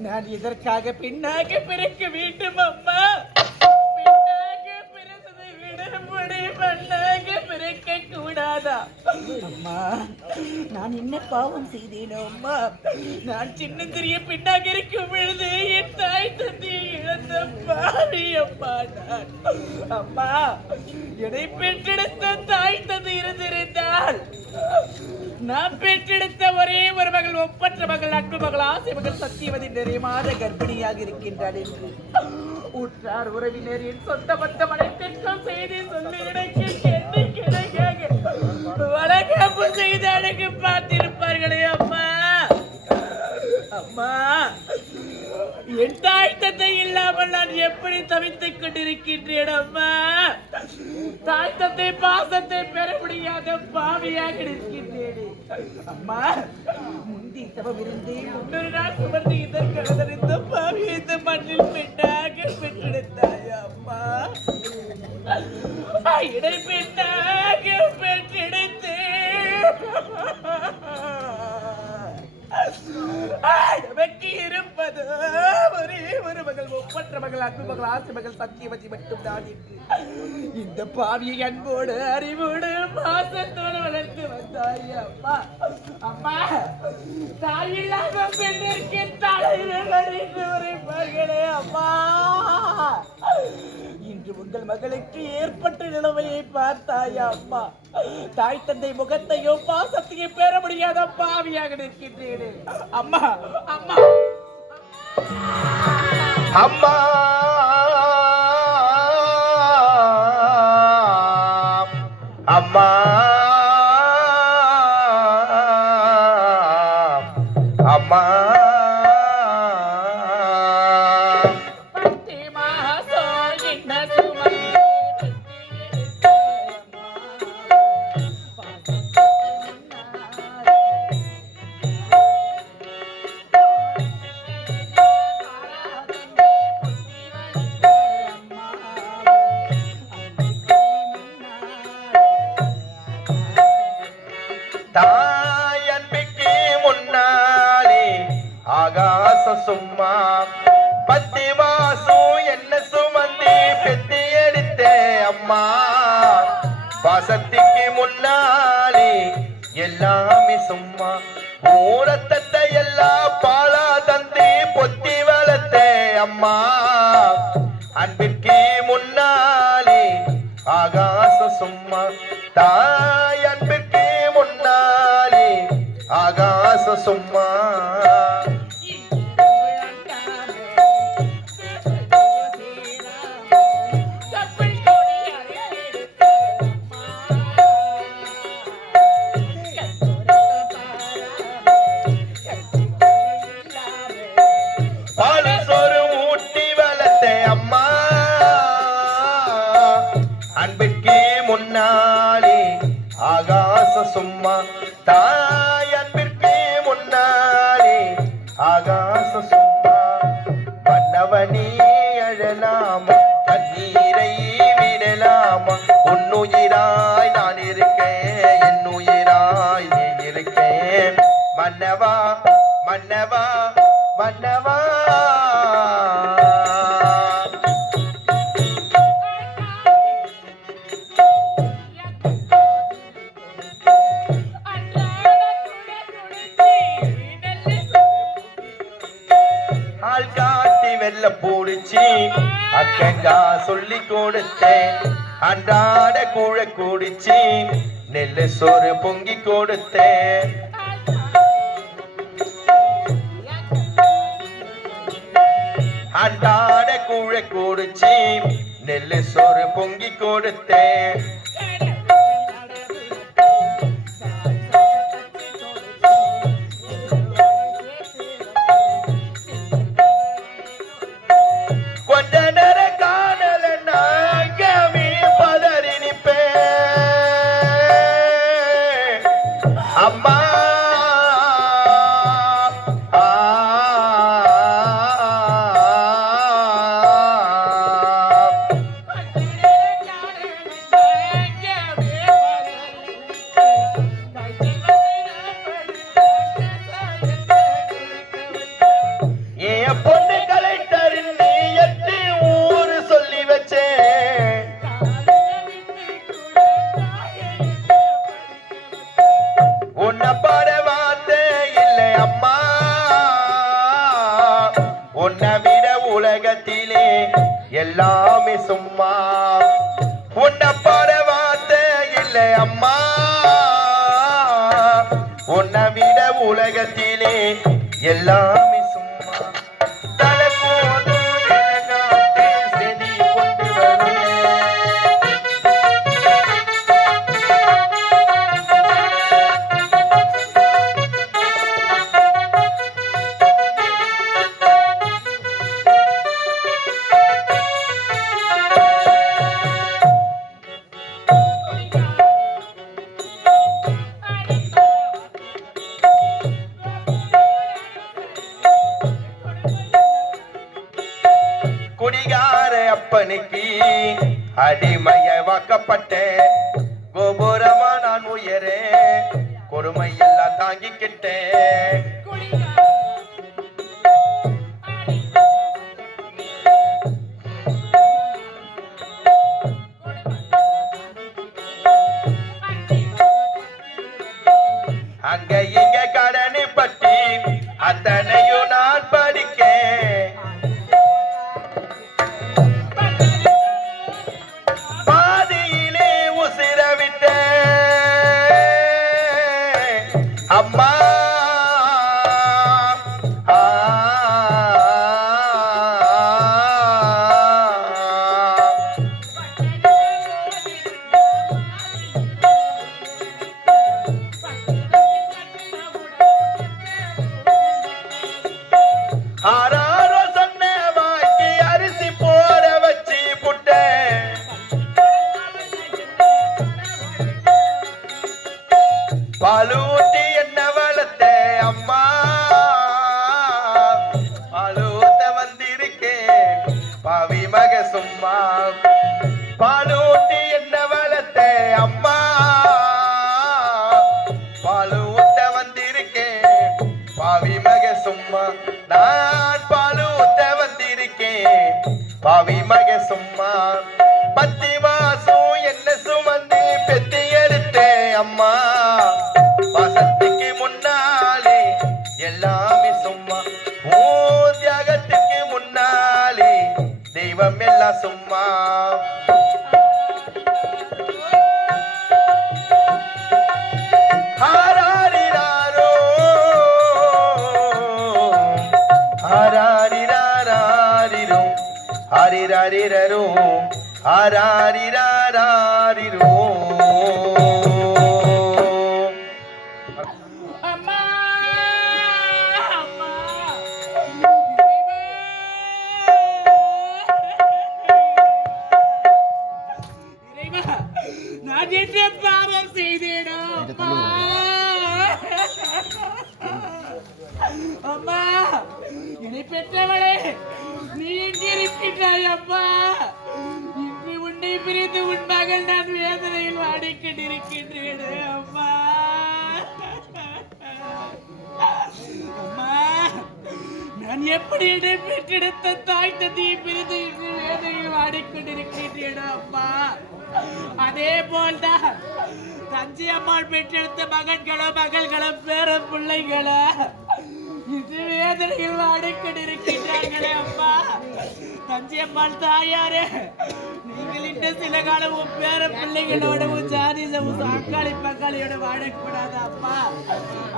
நான் இதற்காக பின்னாக பிறக்க வேண்டும் அம்மா. பின்னாக பிறந்ததை விடுபடி பண்ணாக பிறக்க கூடாதா அம்மா? நான் என்ன பாவம் செய்தேனோ அம்மா? நான் சின்ன சிறிய பின்னாக இருக்கும் பொழுது என் தாய் தந்தையை இழந்த பாவி அம்மா நான். அம்மா, என்னை பெற்றெடுத்த தாய் தந்தை இருந்திருந்தால் நான் பெற்றெடுத்த ஒரே ஒரு மகள், ஒப்பற்ற மகள், அன்பு மகள், ஆசை மகள் சத்தியவதி நிறைய மாத கர்ப்பிணியாக இருக்கின்றாள் என்று உற்றார் உறவினர் என் சொந்த பந்த மனைத்திற்கும் செய்தி சொல்லி வழக்கப்பு செய்து அழகு பார்த்திருப்பார்களே அம்மா. அம்மா, என் தாய் தந்தை இல்லாமல் நான் எப்படி தவித்துக் கொண்டிருக்கின்றேன் அம்மா. தாய் தந்தை பாசத்தை பெற முடியாத பாவியாக இருக்கின்றேன் அம்மா. முந்தி தவம் இருந்து 3 நாள் சுமந்து இதற்கு இந்த பாவி இந்த மண்ணில் பெண்ணாக பெற்றெடுத்தாய் அம்மா. இடை பெண்ணாக பெற்றெடுத்து நமக்கு இருப்பது ஒரே ஒரு மகள், ஒப்பற்ற மகள், அன்பு மகள், ஆசை மகள் சத்தியவதி மட்டும் தான் என்று இந்த பாவியை அன்போடு அறிவோடு பாசத்தோடு வளர்த்து வந்தாய் அம்மா. அம்மா, தாயில்லாத பெண்ணிற்கு தலைவர் அறிந்து உரைப்பார்களே அம்மா. இன்று உங்கள் மகளுக்கு ஏற்பட்ட நிலைமையை பார்த்தாயா அம்மா. தாய் தந்தை முகத்தையோ பாசத்தையோ பெற முடியாத பாவியாக நிற்கின்றேன் அம்மா. அம்மா, அம்மா, அம்மா, அம்மா. தாயன்பிக்கு முன்னாலே ஆகாச சும்மா பத்தி வாசு என்ன சுமந்தி பெத்தி எடுத்த அம்மா. பாசத்திக்கு முன்னாலே எல்லாமே சும்மா. ஊரத்தத்தை எல்லாம் பாலா தந்தி பொத்தி வளர்த்த அம்மா. அன்பிற்கு முன்னாலே ஆகாச சும்மா. தாய் அன்பிற்கு முன்னாலே ஆகாச சும்மா. பால் சோறு ஊட்டி வளர்த்த அம்மா. அன்பிற்கு முன்னாலே ஆகாச சும்மா. தாய் அன்பிற்கு முன்னாலே ஆகாச சும்மா. மன்னவனே அழலாமா, கண்ணீரை விடலாமா. உன்னுயிராய் நான் இருக்கேன், என் உயிராய் நீ இருக்கேன். மன்னவா, மன்னவா, மன்னவா. ஆள் காட்டி வெள்ள பூடிச்சி அக்கங்கா சொல்லி கொடுத்தேன். அன்றாட கூழ குடிச்சி நெல்லு சோறு பொங்கி கொடுத்தேன். அன்றாட கூழ குடிச்சி நெல்லு சோறு பொங்கி கொடுத்தேன். கொஞ்ச நேர காணல நாங்கவே பதறி நிப்பேன் அம்மா. என் பொண்ணு கலெக்டர் நீ எட்டு ஊரு சொல்லி வச்சேன். உன்னை பாட வார்த்தை இல்லை அம்மா. உன்னை விட உலகத்திலே எல்லாமே சும்மா. உன்னை பாட வார்த்தை இல்லை அம்மா. விட உலகத்திலே எல்லாமே சும்மா தலை போதும் எனக்காக செடி கொண்டு வரும் குடிகார அப்பனுக்கு அடிமைய வாக்கப்பட்டேன் கோபுரமா நான் உயரே கொடுமை எல்லாம் தாங்கிக்கிட்டேன் அங்க இங்க கடனை பற்றி அத்தனையும் நான் படிக்கேன் பாதியிலே உசிர விட்டேன் அம்மா ஆறாரோ சொன்ன வாங்கி அரிசி போட வச்சு புட்டேன் பாலூட்டி என்ன வளர்த்த அம்மா பாலூத்த வந்திருக்கேன் பாவி மக சும்மா பாலூட்டி என்ன வளர்த்த அம்மா பாலூத்த வந்திருக்கேன் பாவி மக சும்மா நான் பாலூத்த வந்திருக்கேன் பாவி மக சும்மா பத்தி மாசம் என்ன சுமந்து பெத்தி எடுத்தேன் அம்மா பாசத்துக்கு முன்னாலே எல்லாமே சும்மா ஓ தியாகத்துக்கு முன்னாலே தெய்வம் எல்லாம் சும்மா ஆராரிராரோ ஆராரிராரிரோ ஆரிராரிரோ ஆராரிராரிரோ அம்மா அம்மா இறைவா நான் என்ன பாவம் செய்தேனோ அம்மா என்னை பெற்றவளே நீ எங்கே இருக்கின்றாய் அம்மா இன்று உன்னை பிரிந்து உன் மகள் நான் வேதனையில் வாடிக்கொண்டிருக்கின்றேன் அம்மா அம்மா நான் எப்படி என்னை பெற்றெடுத்த தாய் தந்தையை பிரிந்து இன்று வேதனையில் வாடிக்கொண்டிருக்கின்றேன் அம்மா அதே போல்தான் தஞ்சை அம்மாள் பெற்றெடுத்த மகள்களோ பேர பிள்ளைகளோ இது வேதனையில் வாடிக்கொண்டிருக்கின்றார்களே அம்மா தஞ்சை அம்மாள் தாயாரே நீங்கள் இன்னும் சில காலம் உன் பேர பிள்ளைகளோட உன் ஜாதி அக்காளி பக்காளியோட வாழக்கூடாது அம்மா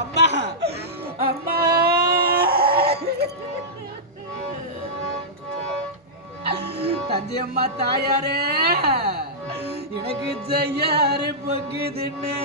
அம்மா அம்மா தஞ்சை அம்மா தாயாரே எனக்கு செய்யாரு பொங்குதுன்னு